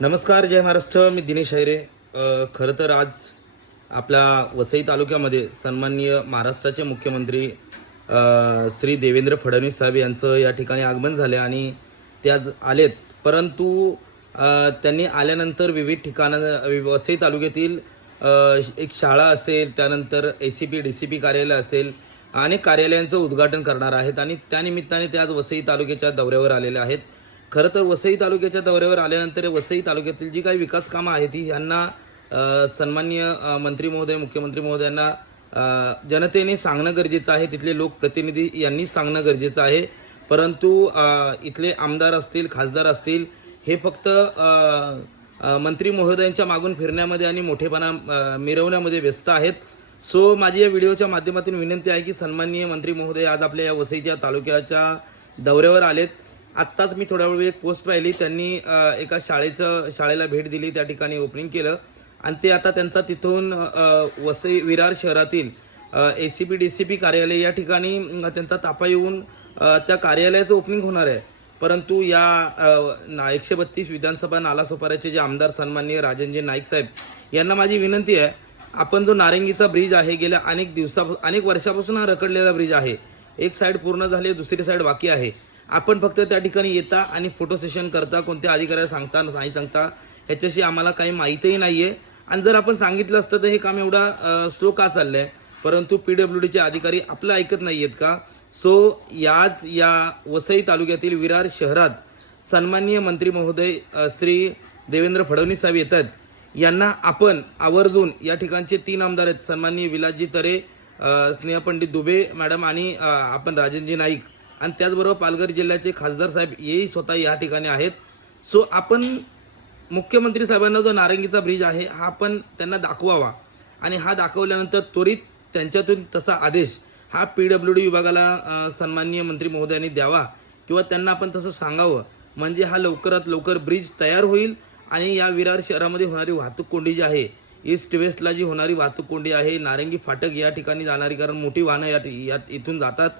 नमस्कार जय महाराष्ट्र. मी दिनेश हैरे. खरं तर आज आपल्या वसई तालुक्यामध्ये सन्माननीय महाराष्ट्राचे मुख्यमंत्री श्री देवेंद्र फडणवीस साहेब यांचं या ठिकाणी आगमन झाले आणि ते आज आलेत. परंतु त्यांनी आल्यानंतर विविध ठिकाणं वसई तालुक्यातील एक शाळा असेल त्यानंतर A C P D C P कार्यालय असेल अनेक कार्यालयांचं उद्घाटन करणार आहेत आणि त्यानिमित्ताने ते आज वसई तालुक्याच्या दौऱ्यावर आलेले आहेत. खरं तर वसई तालुक्याच्या दौऱ्यावर आल्यानंतर वसई तालुक्यातील जी काही विकास कामं आहेत ती यांना सन्मान्य सन्माननीय मंत्री महोदय मुख्यमंत्री महोदयांना जनतेने सांगणं गरजेचं आहे. तिथले लोकप्रतिनिधी यांनी सांगणं गरजेचं आहे. परंतु इथले आमदार असतील खासदार असतील हे फक्त मंत्री महोदयांच्या मागून फिरण्यामध्ये आणि मोठेपणा मिरवण्यामध्ये व्यस्त आहेत. सो माझी या व्हिडिओच्या माध्यमातून विनंती आहे की सन्माननीय मंत्री महोदय आज आपल्या या वसईच्या तालुक्याच्या दौऱ्यावर आलेत. आत्ताच मी थोड्या वेळ एक पोस्ट पाहिली. त्यांनी एका शाळेचं शाळेला भेट दिली त्या ठिकाणी ओपनिंग केलं. आणि ते आता त्यांचा तिथून वसई विरार शहरातील A C P D C P कार्यालय या ठिकाणी त्यांचा तापा येऊन त्या कार्यालयाचं ओपनिंग होणार आहे. परंतु या एकशे बत्तीस विधानसभा नालासोपाऱ्याचे जे आमदार सन्माननीय राजनजी नाईक साहेब यांना माझी विनंती आहे आपण जो नारंगीचा ब्रिज आहे गेल्या अनेक दिवसा अनेक वर्षापासून हा रखडलेला ब्रिज आहे. एक साईड पूर्ण झाली दुसरी साईड बाकी आहे. आपण फक्त त्या ठिकाणी येता आणि फोटो सेशन करता कोणत्या अधिकाऱ्याला सांगता नाही सांगता ह्याच्याशी आम्हाला काही माहितीही नाहीये. आणि जर आपण सांगितलं असतं तर हे काम एवढा स्लो का चाललंय? परंतु पीडब्ल्यू डीचे अधिकारी आपलं ऐकत नाहीयेत का? सो याच या वसई तालुक्यातील विरार शहरात सन्माननीय मंत्री महोदय श्री देवेंद्र फडणवीस साहेब येत आहेत यांना आपण आवर्जून या ठिकाणचे तीन आमदार आहेत सन्माननीय विलासजी तरे स्नेहपंडित दुबे मॅडम आणि आपण राजनजी नाईक. आणि त्याचबरोबर पालघर जिल्ह्याचे खासदार साहेब हेही स्वतः या ठिकाणी आहेत. सो आपण मुख्यमंत्री साहेबांना जो नारंगीचा ब्रिज आहे हा आपण त्यांना दाखवावा. आणि हा दाखवल्यानंतर त्वरित त्यांच्यातून तसा आदेश हा पीडब्ल्यू डी विभागाला सन्माननीय मंत्री महोदयांनी द्यावा किंवा त्यांना आपण तसं सांगावं. म्हणजे हा लवकरात लवकर ब्रिज तयार होईल आणि या विरार शहरामध्ये होणारी वाहतूक कोंडी जी आहे ईस्ट वेस्टला जी होणारी वाहतूक कोंडी आहे नारंगी फाटक या ठिकाणी जाणारी कारण मोठी वाहनं या यात इथून जातात.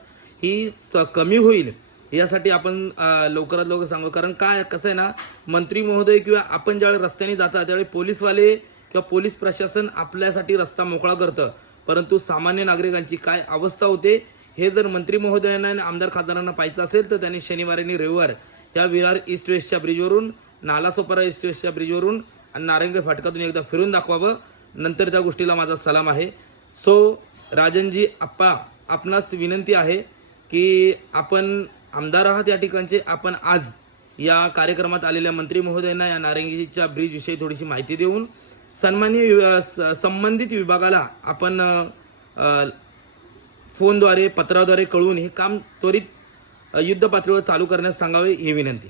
ही कमी होईल यासाठी आपण लवकरात लवकर सांगू. कारण काय कसं आहे ना मंत्री महोदय किंवा आपण ज्यावेळी रस्त्याने जातात त्यावेळी पोलीसवाले किंवा पोलीस प्रशासन आपल्यासाठी रस्ता मोकळा करतं. परंतु सामान्य नागरिकांची काय अवस्था होते हे जर मंत्री महोदयांना आणि आमदार खासदारांना पाहायचं असेल तर त्यांनी शनिवार आणि रविवार या विरार ईस्ट वेस्टच्या ब्रिजवरून नालासोपारा ईस्ट वेस्टच्या ब्रिजवरून आणि नारंगी फाटकातून एकदा फिरून दाखवावं. नंतर त्या गोष्टीला माझा सलाम आहे. सो राजनजी आप्पा आपणास विनंती आहे की आपण आमदार आहात या ठिकाणचे आपण आज या कार्यक्रमात आलेल्या मंत्री महोदयांना या नारंगीच्या ब्रिज विषयी थोडीशी माहिती देऊन सन्मान्य विभा- स- संबंधित विभागाला आपण फोनद्वारे पत्राद्वारे कळवून हे काम त्वरित युद्ध पातळीवर चालू करण्यास सांगावे ही विनंती.